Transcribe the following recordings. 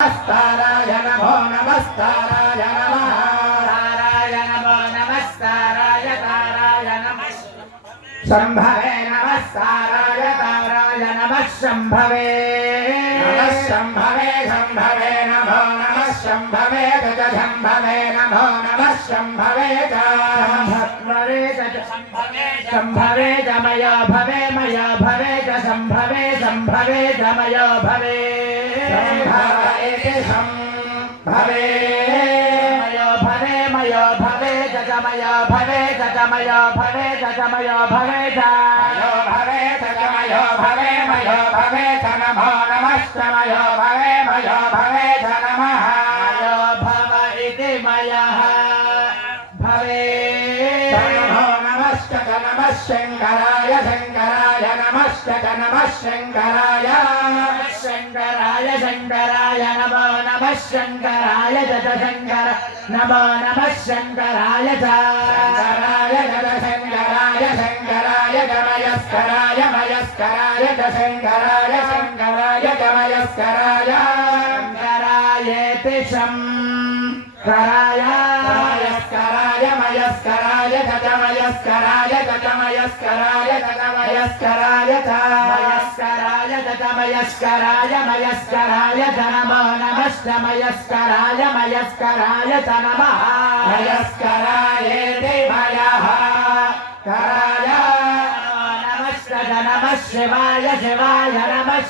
नमस्ताराय नमो नमस्ताराय नमः ताराय नमो नमस्ताराय ताराय नमः शंभवे नमस्ताराय ताराय नमः शंभवे शंभवे शंभवे नमो नमः शंभवे गज शंभवे नमो नमः शंभवे शंभवे शंभवे जमयो भवे मयो भवे च शंभवे शंभवे जमयो भवे शंभवे मयो भवे मयो भवे जमयो भवे जमयो भवे जमयो भवे मयो भवे जमयो भवे मयो भवे नमो नमः मयो भवे मयो भवे नमः मयो भव इति मयः भवे नमो नमः शंकराय शंकराय नमः शंकराय शंकराय शंकराय नमो नमः शंकराय जत शंकर नमो नमः शंकराय शंकराय जत शंकराय शंकराय गमयस्कराय मयस्कराय च शंकराय शंकराय गमयस्कराय शंकरायेति शंकराय मयस्कराय मयस्कराय गजमयस्कराय गजमयस्कराय गजमयस्कराय मयस्कराय गजमयस्कराय मयस्कराय नमो नमः मयस्कराय मयस्कराय नमः मयस्करायेति मयः कराय नमः शिवाय शिवाय नमः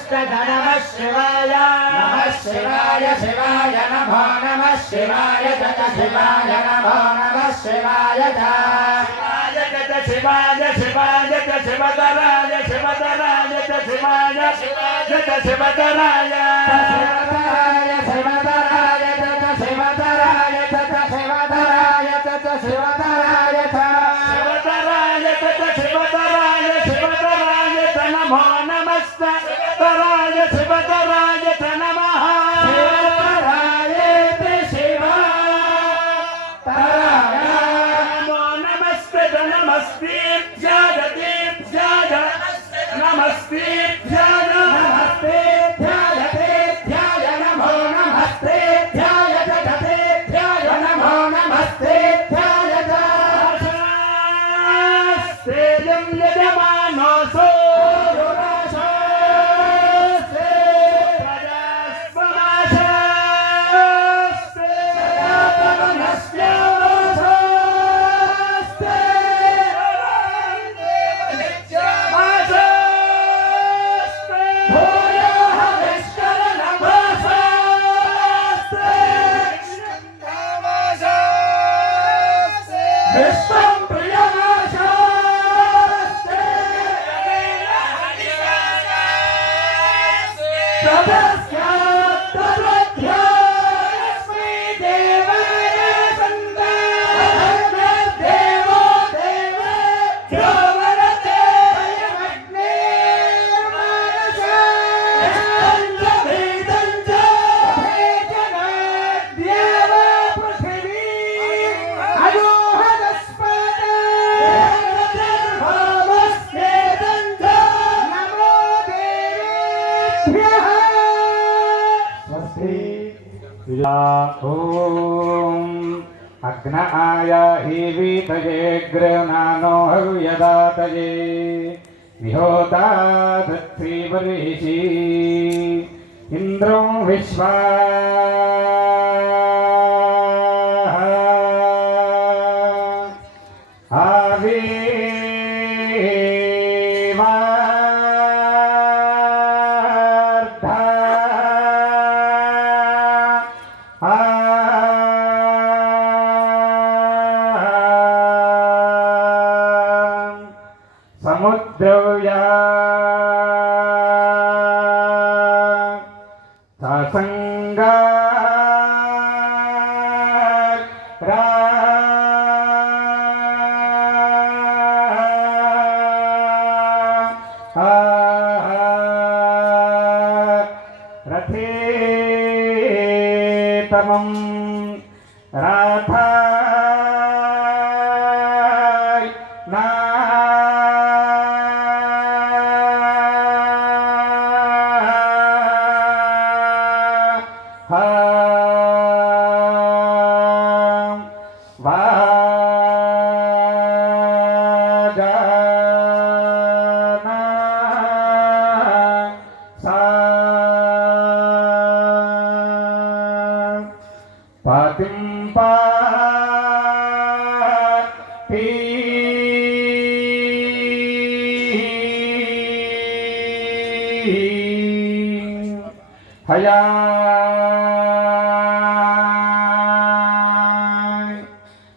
शिवाय शिवाय नमो नमः शिवाय जत शिवाय नमो नमः शिवाय जत शिवाय शिवाय च शिवतराय शिवतराय च शिवाय जत शिवतराय शिवतराय शिवतराय जत शिवतराय जत शिवतराय जत शिवतराय शिवतराय जत शिवतराय शिवतराय नमो नमः शिवतराय शिवतराय नमः शिवतराय शिवतराय नमो नमस्ते नमस्ते नमस्ते नमस्ते ध्याय नमो नमस्ते ध्याय नमो नमस्ते ध्याय सेजं यजमानोऽसो अग्नाय ईवीतये गृह्णानो हव्यदातये विहोता धत्रीवरीषि इन्द्रो विश्वा समुद्रव्या संगा रथे तमं राथा ना हा वाजना सा पातिं पाति हया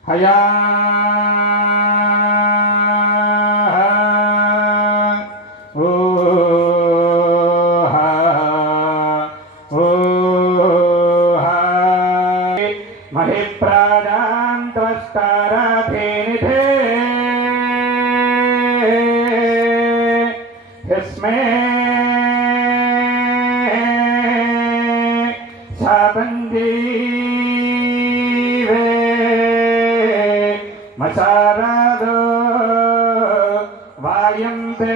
हया ओ हा ओ हा महिप्राजान्त्वस्ताराधेनिधे यस्मै सातञ्जीवे मसारादो वायन्ते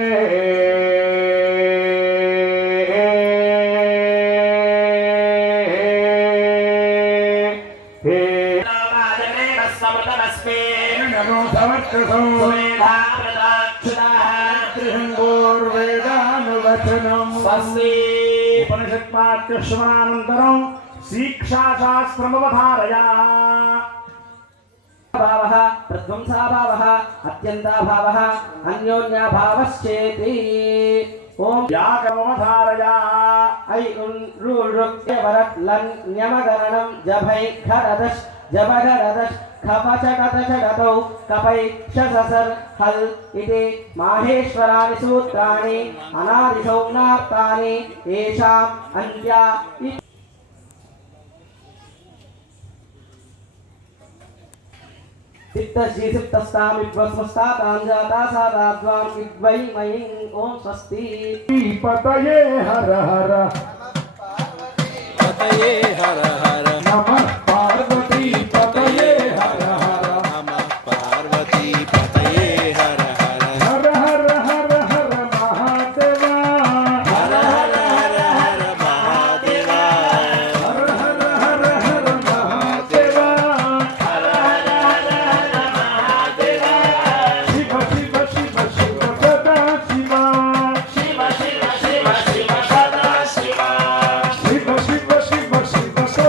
नमो समर्थसो वेदानुवचनम् स्वस्ति उपनिषत्पाठ्यश्रवणानन्तरं शिक्षाशास्त्रमवधारया भावः प्रध्वंसाभावः अत्यन्ताभावः अन्योन्याभावश्चेति ओम व्याकरणमवधारया ऐ उन् रूल् रुक् वरत् लन् न्यमगणनं जभै घरदश् जबघरदश् खपचटतचटतौ कपै शससर् हल् इति माहेश्वराणि सूत्राणि अनादिसौम्नाप्तानि येषाम् अन्त्या इति सिद्धश्रीसिद्धस्तामिद्वस्मस्ताताञ्जातासादाद्वान् विद्वै मयिं ॐ स्वस्ति पतये हर हर पतये हर हर नमः पार्वती पतये हर हर नमः पार्वती पतये हर हर हर हर हर हर महादेवा हर हर हर हर महादेवा हर हर हर हर महादेवा हर हर हर हर महादेवा शिव शिव शिव शिव सदा शिवा शिव शिव शिव शिव सदा शिवा शिव शिव शिव शिव सदा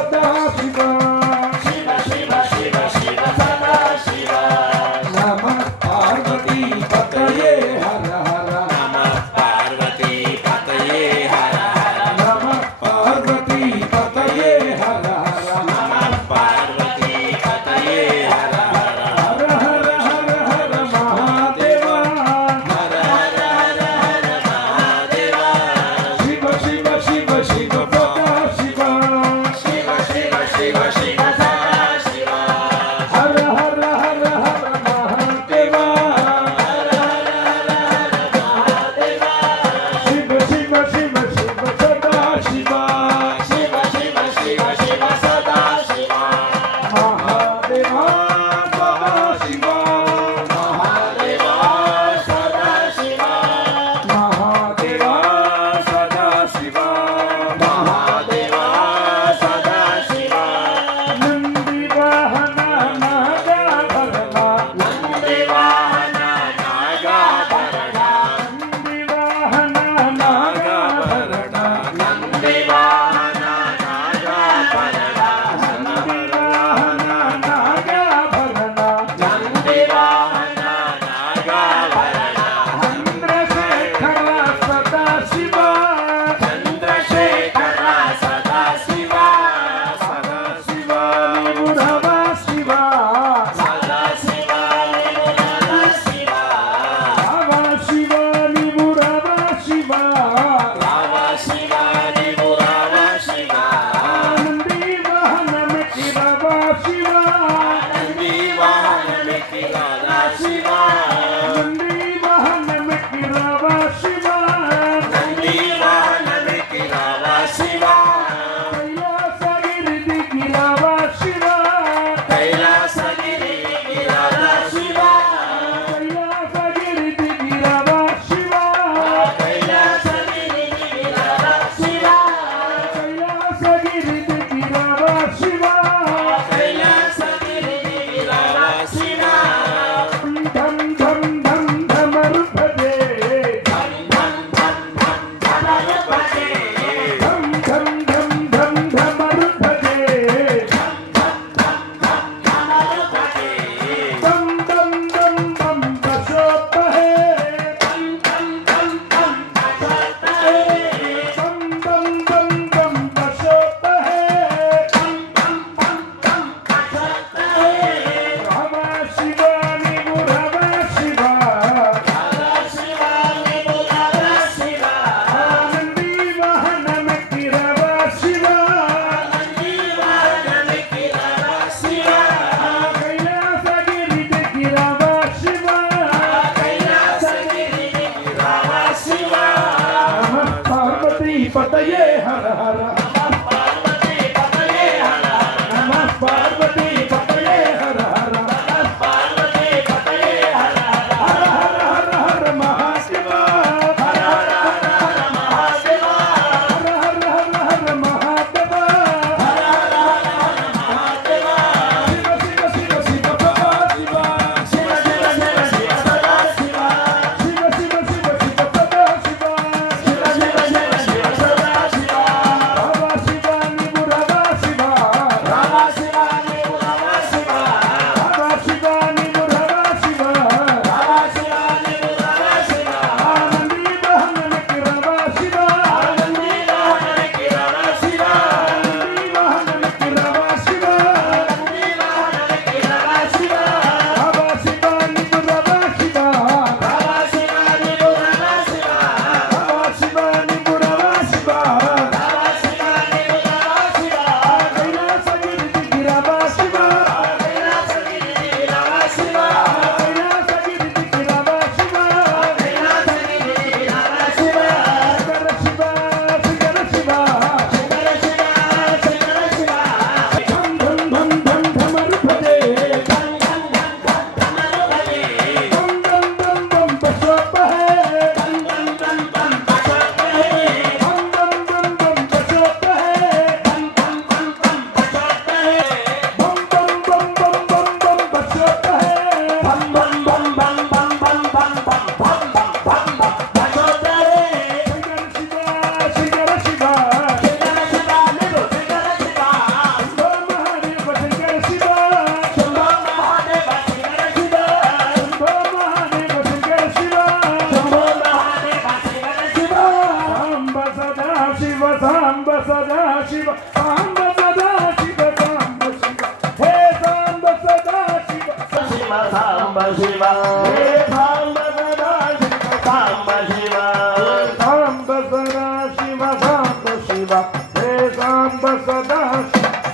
शिव हे सांब सदा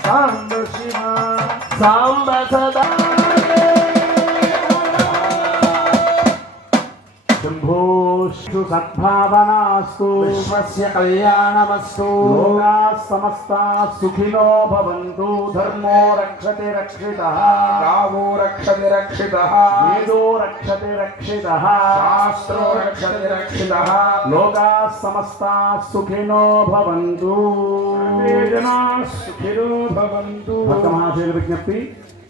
सांब शिवा సాంబ సదా शंभो सद्भावनास्तु విశ్వస్య కళ్యాణమస్తు लोकाः समस्ताः सुखिनो भवन्तु धर्मो रक्षते रक्षितः गावो रक्षति रक्षितः वेदो रक्षते रक्षितः शास्त्रो रक्षति रक्षितः लोकाः समस्ताः सुखिनो भवन्तु सर्वे जनाः सुखिनो भवन्तु भक्तमहाशय विज्ञप्ति